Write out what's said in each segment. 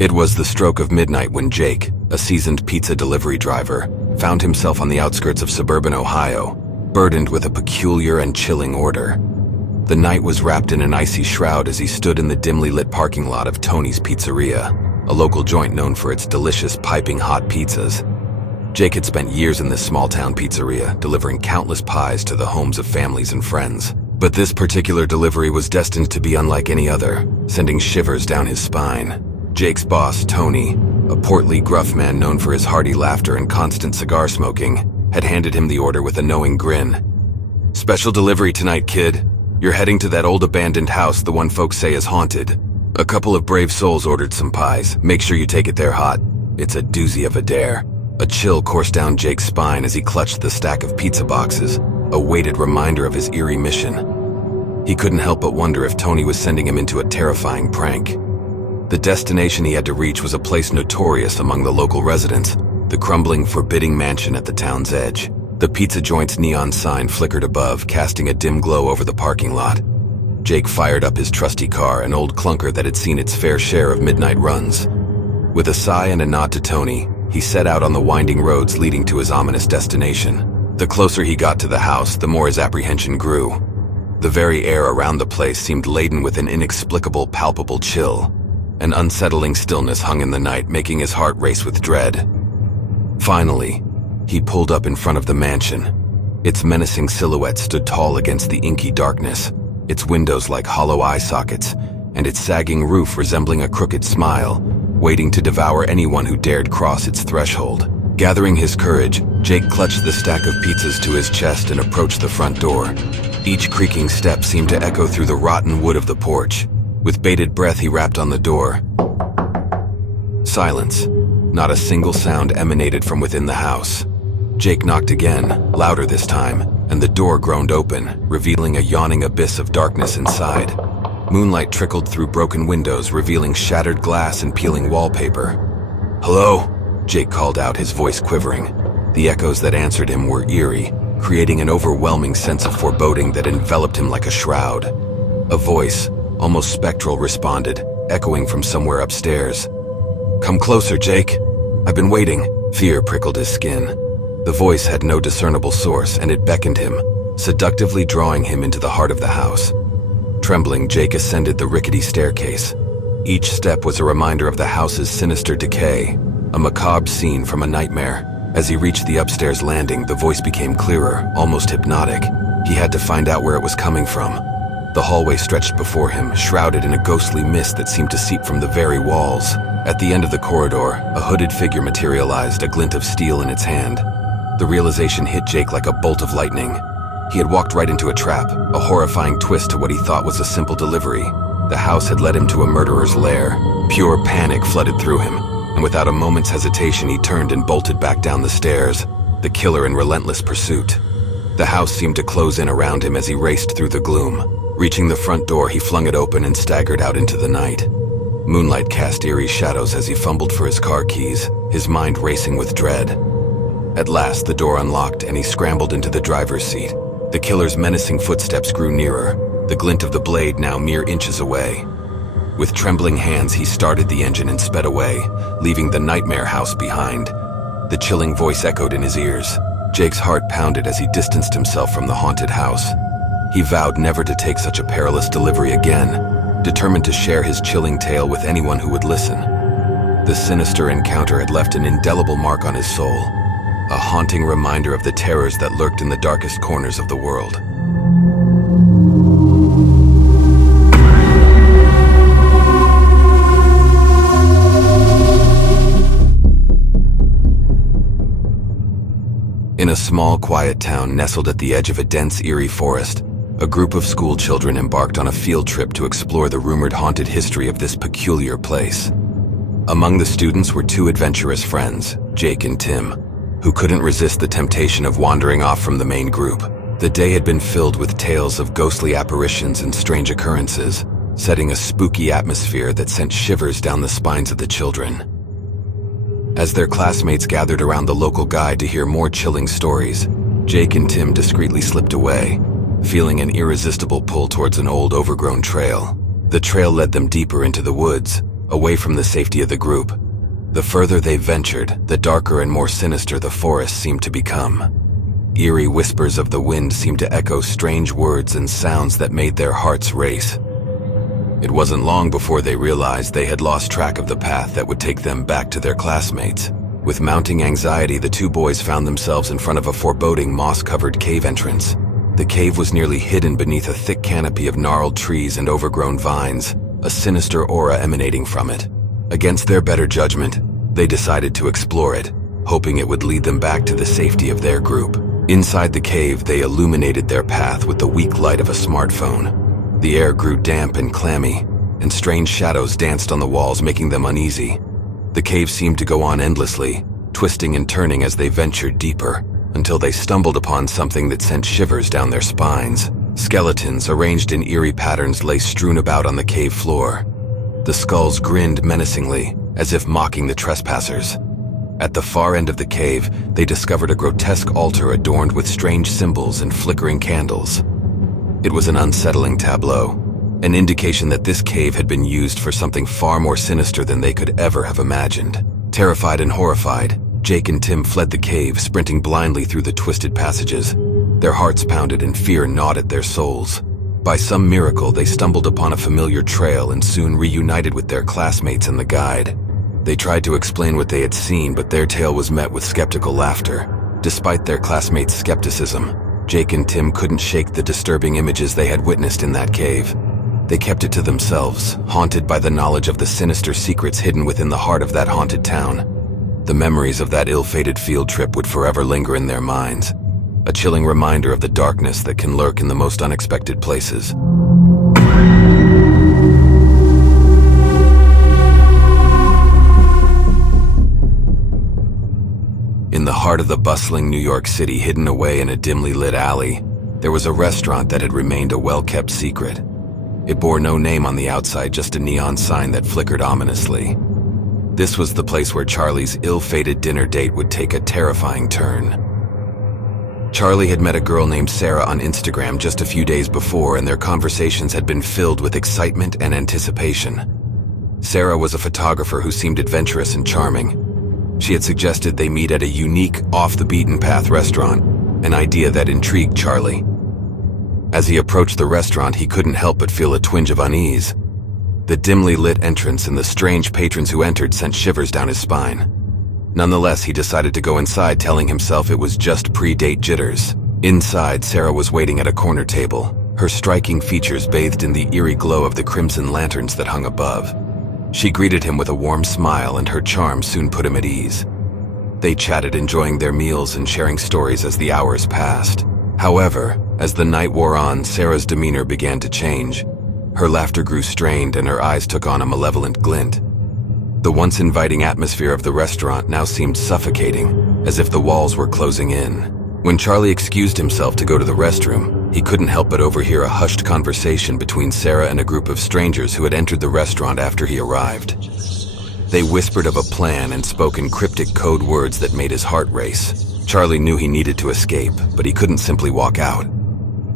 It was the stroke of midnight when Jake, a seasoned pizza delivery driver, found himself on the outskirts of suburban Ohio, burdened with a peculiar and chilling order. The night was wrapped in an icy shroud as he stood in the dimly lit parking lot of Tony's Pizzeria, a local joint known for its delicious piping hot pizzas. Jake had spent years in this small-town pizzeria, delivering countless pies to the homes of families and friends. But this particular delivery was destined to be unlike any other, sending shivers down his spine. Jake's boss, Tony, a portly, gruff man known for his hearty laughter and constant cigar smoking, had handed him the order with a knowing grin. "Special delivery tonight, kid. You're heading to that old abandoned house, the one folks say is haunted. A couple of brave souls ordered some pies. Make sure you take it there hot. It's a doozy of a dare." A chill coursed down Jake's spine as he clutched the stack of pizza boxes, a weighted reminder of his eerie mission. He couldn't help but wonder if Tony was sending him into a terrifying prank. The destination he had to reach was a place notorious among the local residents, the crumbling, forbidding mansion at the town's edge. The pizza joint's neon sign flickered above, casting a dim glow over the parking lot. Jake fired up his trusty car, an old clunker that had seen its fair share of midnight runs. With a sigh and a nod to Tony, he set out on the winding roads leading to his ominous destination. The closer he got to the house, the more his apprehension grew. The very air around the place seemed laden with an inexplicable, palpable chill. An unsettling stillness hung in the night, making his heart race with dread. Finally, he pulled up in front of the mansion. Its menacing silhouette stood tall against the inky darkness, its windows like hollow eye sockets, and its sagging roof resembling a crooked smile, waiting to devour anyone who dared cross its threshold. Gathering his courage, Jake clutched the stack of pizzas to his chest and approached the front door. Each creaking step seemed to echo through the rotten wood of the porch. With bated breath, he rapped on the door. Silence. Not a single sound emanated from within the house. Jake knocked again, louder this time, and the door groaned open, revealing a yawning abyss of darkness inside. Moonlight trickled through broken windows, revealing shattered glass and peeling wallpaper. "Hello?" Jake called out, his voice quivering. The echoes that answered him were eerie, creating an overwhelming sense of foreboding that enveloped him like a shroud. A voice, almost spectral, responded, echoing from somewhere upstairs. "Come closer, Jake. I've been waiting." Fear prickled his skin. The voice had no discernible source, and it beckoned him, seductively drawing him into the heart of the house. Trembling, Jake ascended the rickety staircase. Each step was a reminder of the house's sinister decay, a macabre scene from a nightmare. As he reached the upstairs landing, the voice became clearer, almost hypnotic. He had to find out where it was coming from. The hallway stretched before him, shrouded in a ghostly mist that seemed to seep from the very walls. At the end of the corridor, a hooded figure materialized, a glint of steel in its hand. The realization hit Jake like a bolt of lightning. He had walked right into a trap, a horrifying twist to what he thought was a simple delivery. The house had led him to a murderer's lair. Pure panic flooded through him, and without a moment's hesitation, he turned and bolted back down the stairs, the killer in relentless pursuit. The house seemed to close in around him as he raced through the gloom. Reaching the front door, he flung it open and staggered out into the night. Moonlight cast eerie shadows as he fumbled for his car keys, his mind racing with dread. At last, the door unlocked and he scrambled into the driver's seat. The killer's menacing footsteps grew nearer, the glint of the blade now mere inches away. With trembling hands, he started the engine and sped away, leaving the nightmare house behind. The chilling voice echoed in his ears. Jake's heart pounded as he distanced himself from the haunted house. He vowed never to take such a perilous delivery again, determined to share his chilling tale with anyone who would listen. The sinister encounter had left an indelible mark on his soul, a haunting reminder of the terrors that lurked in the darkest corners of the world. In a small, quiet town nestled at the edge of a dense, eerie forest, a group of school children embarked on a field trip to explore the rumored haunted history of this peculiar place. Among the students were two adventurous friends, Jake and Tim, who couldn't resist the temptation of wandering off from the main group. The day had been filled with tales of ghostly apparitions and strange occurrences, setting a spooky atmosphere that sent shivers down the spines of the children. As their classmates gathered around the local guide to hear more chilling stories, Jake and Tim discreetly slipped away, feeling an irresistible pull towards an old overgrown trail. The trail led them deeper into the woods, away from the safety of the group. The further they ventured, the darker and more sinister the forest seemed to become. Eerie whispers of the wind seemed to echo strange words and sounds that made their hearts race. It wasn't long before they realized they had lost track of the path that would take them back to their classmates. With mounting anxiety, the two boys found themselves in front of a foreboding moss-covered cave entrance. The cave was nearly hidden beneath a thick canopy of gnarled trees and overgrown vines, a sinister aura emanating from it. Against their better judgment, they decided to explore it, hoping it would lead them back to the safety of their group. Inside the cave, they illuminated their path with the weak light of a smartphone. The air grew damp and clammy, and strange shadows danced on the walls, making them uneasy. The cave seemed to go on endlessly, twisting and turning as they ventured deeper, until they stumbled upon something that sent shivers down their spines. Skeletons arranged in eerie patterns lay strewn about on the cave floor. The skulls grinned menacingly, as if mocking the trespassers. At the far end of the cave, they discovered a grotesque altar adorned with strange symbols and flickering candles. It was an unsettling tableau, an indication that this cave had been used for something far more sinister than they could ever have imagined. Terrified and horrified, Jake and Tim fled the cave, sprinting blindly through the twisted passages. Their hearts pounded and fear gnawed at their souls. By some miracle, they stumbled upon a familiar trail and soon reunited with their classmates and the guide. They tried to explain what they had seen, but their tale was met with skeptical laughter. Despite their classmates' skepticism, Jake and Tim couldn't shake the disturbing images they had witnessed in that cave. They kept it to themselves, haunted by the knowledge of the sinister secrets hidden within the heart of that haunted town. The memories of that ill-fated field trip would forever linger in their minds, a chilling reminder of the darkness that can lurk in the most unexpected places. In the heart of the bustling New York City, hidden away in a dimly lit alley, there was a restaurant that had remained a well-kept secret. It bore no name on the outside, just a neon sign that flickered ominously. This was the place where Charlie's ill-fated dinner date would take a terrifying turn. Charlie had met a girl named Sarah on Instagram just a few days before, and their conversations had been filled with excitement and anticipation. Sarah was a photographer who seemed adventurous and charming. She had suggested they meet at a unique, off-the-beaten-path restaurant, an idea that intrigued Charlie. As he approached the restaurant, he couldn't help but feel a twinge of unease. The dimly lit entrance and the strange patrons who entered sent shivers down his spine. Nonetheless, he decided to go inside, telling himself it was just pre-date jitters. Inside, Sarah was waiting at a corner table, her striking features bathed in the eerie glow of the crimson lanterns that hung above. She greeted him with a warm smile, and her charm soon put him at ease. They chatted, enjoying their meals and sharing stories as the hours passed. However, as the night wore on, Sarah's demeanor began to change. Her laughter grew strained and her eyes took on a malevolent glint. The once inviting atmosphere of the restaurant now seemed suffocating, as if the walls were closing in. When Charlie excused himself to go to the restroom, he couldn't help but overhear a hushed conversation between Sarah and a group of strangers who had entered the restaurant after he arrived. They whispered of a plan and spoke in cryptic code words that made his heart race. Charlie knew he needed to escape, but he couldn't simply walk out.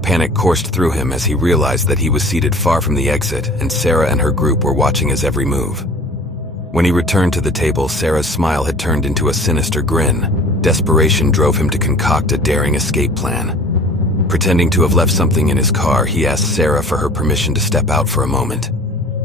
Panic coursed through him as he realized that he was seated far from the exit, and Sarah and her group were watching his every move. When he returned to the table, Sarah's smile had turned into a sinister grin. Desperation drove him to concoct a daring escape plan. Pretending to have left something in his car, he asked Sarah for her permission to step out for a moment.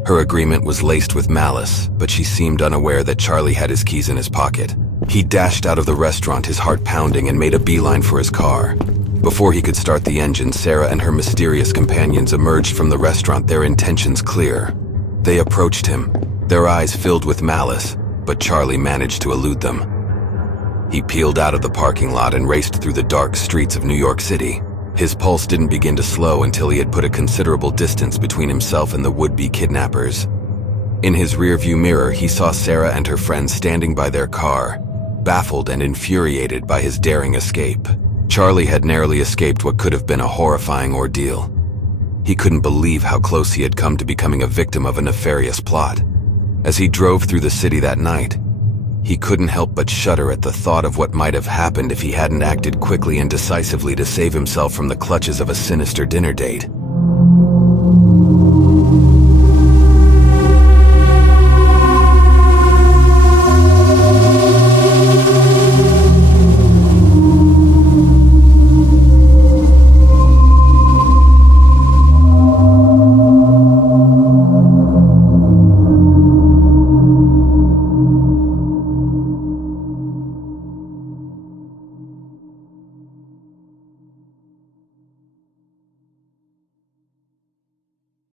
Her agreement was laced with malice, but she seemed unaware that Charlie had his keys in his pocket. He dashed out of the restaurant, his heart pounding, and made a beeline for his car. Before he could start the engine, Sarah and her mysterious companions emerged from the restaurant, their intentions clear. They approached him, their eyes filled with malice, but Charlie managed to elude them. He peeled out of the parking lot and raced through the dark streets of New York City. His pulse didn't begin to slow until he had put a considerable distance between himself and the would-be kidnappers. In his rearview mirror, he saw Sarah and her friends standing by their car, baffled and infuriated by his daring escape. Charlie had narrowly escaped what could have been a horrifying ordeal. He couldn't believe how close he had come to becoming a victim of a nefarious plot. As he drove through the city that night, he couldn't help but shudder at the thought of what might have happened if he hadn't acted quickly and decisively to save himself from the clutches of a sinister dinner date.